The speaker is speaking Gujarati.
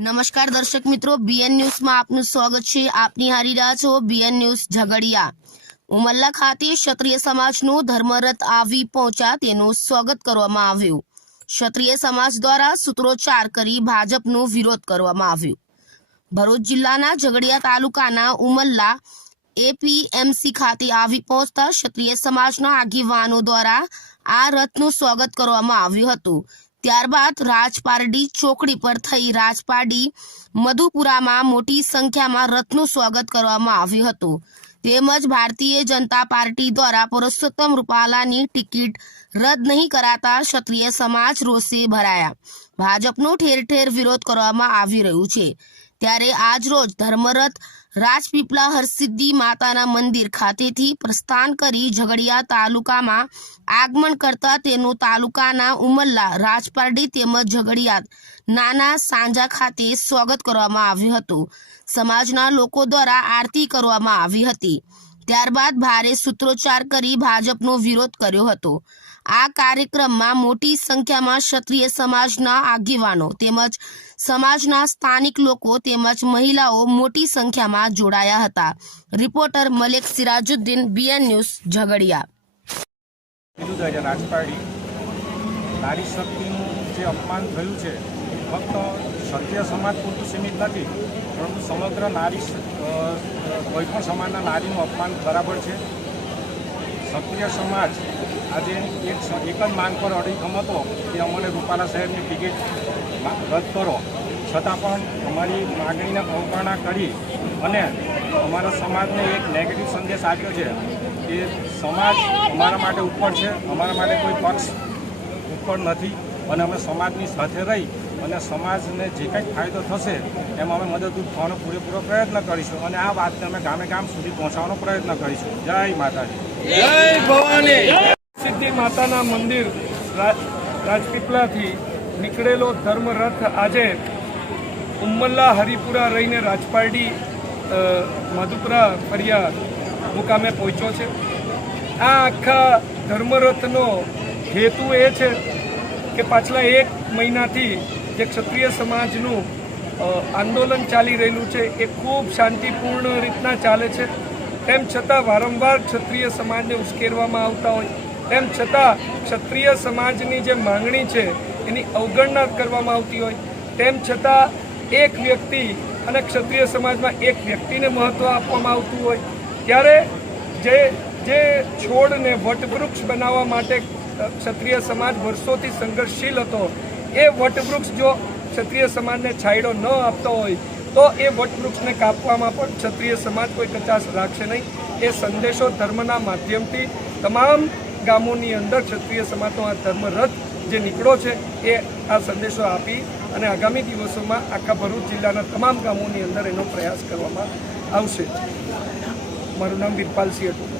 નમસ્કાર દર્શક મિત્રો બીએન ન્યૂઝમાં આપનું સ્વાગત છે. આપની હારી રહ્યા છો બીએન ન્યૂઝ ઝઘડિયા. ઉમલ્લા ખાતે ક્ષત્રિય સમાજનું ધર્મરથ આવી પહોંચ્યા તેનું સ્વાગત કરવામાં આવ્યું. ક્ષત્રિય સમાજ દ્વારા સૂત્રોચ્ચાર કરી ભાજપનો વિરોધ કરવામાં આવ્યો. ભરૂચ જિલ્લાના ઝઘડિયા તાલુકાના ઉમલ્લા એપીએમસી ખાતે આવી પહોંચતા ક્ષત્રિય સમાજના આગેવાનો દ્વારા આ રથનું સ્વાગત કરવામાં આવ્યું હતું. ત્યારબાદ રાજપારડી ચોકડી પર થઈ રાજપારડી મધુપુરામાં મોટી સંખ્યામાં રથનું સ્વાગત કરવામાં આવ્યું હતું. તેમજ ભારતીય જનતા પાર્ટી દ્વારા પુરુષોત્તમ રૂપાલાની ટિકિટ રદ નહીં કરાતા ક્ષત્રિય સમાજ રોષે ભરાયા. ભાજપનો ઠેર ઠેર વિરોધ કરવામાં આવી રહ્યું છે. ત્યારે આજરોજ ધર્મરથ રાજપીપળા હરસિદ્ધિ માતાના મંદિર ખાતેથી પ્રસ્થાન કરી ઝઘડિયા તાલુકામાં આગમન કરતા તેનું તાલુકાના ઉમલ્લા રાજપારડી તેમજ ઝઘડિયા નાના સાંજા ખાતે સ્વાગત કરવામાં આવ્યું હતું. સમાજના લોકો દ્વારા આરતી કરવામાં આવી હતી. ત્યારબાદ ભારે સૂત્રોચ્ચાર કરી ભાજપનો વિરોધ કર્યો હતો. આ કાર્યક્રમમાં મોટી સંખ્યામાં ક્ષત્રિય સમાજના આગેવાનો તેમજ સમાજના સ્થાનિક લોકો તેમજ મહિલાઓ મોટી સંખ્યામાં જોડાયા હતા. Reporter Malek Sirajuddin BN news Jhagadia. નારી શક્તિનું જે અપમાન થયું છે ફક્ત ક્ષત્રિય સમાજ પૂરતું સીમિત નથી પરંતુ સમગ્ર નારી સ- અ, કોઈ પણ સમાજના નારીનું અપમાન બરાબર છે. ક્ષત્રિય સમાજ આજે એક એક જ માંગ પર અડીખમ હતો કે અમને રૂપાલા સાહેબની ટિકિટ રદ કરો. છતાં પણ અમારી માગણીને અવગણના કરી અને અમારા સમાજને એક નેગેટિવ સંદેશ આપ્યો છે કે સમાજ અમારા માટે ઉપર છે, અમારા માટે કોઈ પક્ષ ઉપર નથી અને અમે સમાજની સાથે રહી અને સમાજને જે કંઈક ફાયદો થશે એમાં અમે મદદરૂપ થવાનો પૂરેપૂરો પ્રયત્ન કરીશું અને આ વાતને અમે ગામે ગામ સુધી પહોંચાડવાનો પ્રયત્ન કરીશું. જય માતાજી. સિદ્ધિ માતાના મંદિર રાજપીપળાથી નીકળેલો ધર્મરથ આજે ઉમ્મલ્લા હરિપુરા રહીને રાજપારડી મધુપુરા ફરિયા મુકામે પહોંચ્યો છે. આ આખા ધર્મરથનો હેતુ એ છે કે પાછલા એક મહિનાથી જે ક્ષત્રિય સમાજનું આંદોલન ચાલી રહેલું છે, એ ખૂબ શાંતિપૂર્ણ રીતના ચાલે છે. તેમ છતાં વારંવાર ક્ષત્રિય સમાજને ઉશ્કેરવામાં આવતા હોય. તેમ છતાં ક્ષત્રિય સમાજની જે માંગણી છે, એની અવગણના કરવામાં આવતી હોય. તેમ છતાં એક વ્યક્તિ અને ક્ષત્રિય સમાજમાં એક વ્યક્તિને મહત્ત્વ આપવામાં આવતું હોય. ત્યારે જે જે છોડને વટવૃક્ષ બનાવવા માટે ક્ષત્રિય સમાજ વર્ષોથી સંઘર્ષશીલ હતો, એ વટવૃક્ષ જો ક્ષત્રિય સમાજને છાંયડો ન આપતો હોય તો એ વટવૃક્ષને કાપવામાં પણ ક્ષત્રિય સમાજ કોઈ કચાશ રાખશે નહીં. એ સંદેશો ધર્મના માધ્યમથી તમામ ગામોની અંદર ક્ષત્રિય સમાજનો આ ધર્મરથ જે નીકળો છે, એ આ સંદેશો આપી અને આગામી દિવસોમાં આખા ભરૂચ જિલ્લાના તમામ ગામોની અંદર એનો પ્રયાસ કરવામાં આવશે. મારું નામ વીરપાલસિંહ હતું